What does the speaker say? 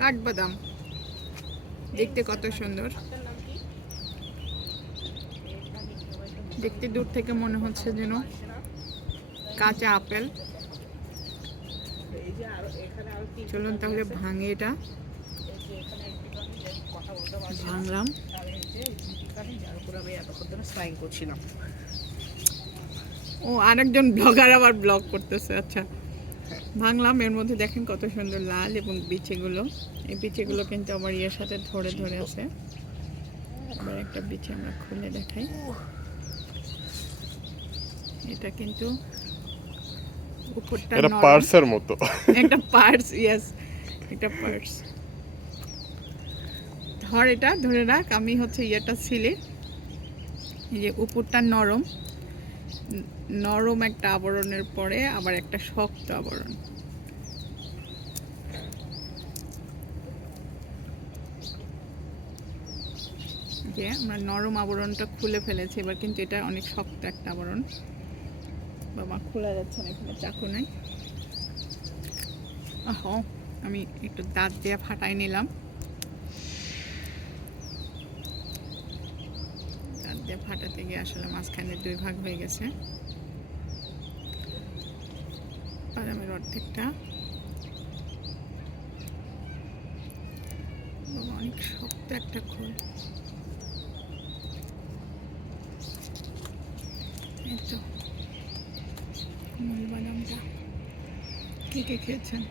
কাঠবাদাম। দেখতে কত সুন্দর। দেখতে দূর থেকে মনে হচ্ছে যেন কাঁচা আপেল। চলুন তাহলে ভাঙে এটা। ভাঙলাম। ও, আরেকজন ব্লগার আবার ব্লগ করতেছে আচ্ছা। ভাঙলাম এর মধ্যে দেখেন কত সুন্দর লাল এবং বিচিগুলো। এই বিচিগুলো কিন্তু আমার ইয়ের সাথে ধরে ধরে আছে। আবার একটা বিচে আমরা খুলে দেখাই। এটা কিন্তু উপরটা এটা। পার্সের মতো। একটা পার্স ইয়েস একটা পার্স। ধর এটা ধরে রাখ আমি হচ্ছে ইয়েটা ছিলে এই যে উপরটা নরম। নরম একটা আবরণের পরে আবার একটা শক্ত আবরণ। যে আমরা নরম আবরণটা খুলে ফেলেছি, এবার কিন্তু এটা অনেক শক্ত একটা আবরণ। বাবা, খোলা যাচ্ছে না এখানে, চাকু নাই। আহ, আমি একটু দাঁত দিয়ে ফাটাই নিলাম দাঁত দিয়ে ফাটাতে গিয়ে আসলে মাঝখানে দুই ভাগ হয়ে গেছে। বাদামের অর্ধেকটা অনেক শক্ত একটা খোল। তো, মূল বাদামটা কে কে খেয়েছেন?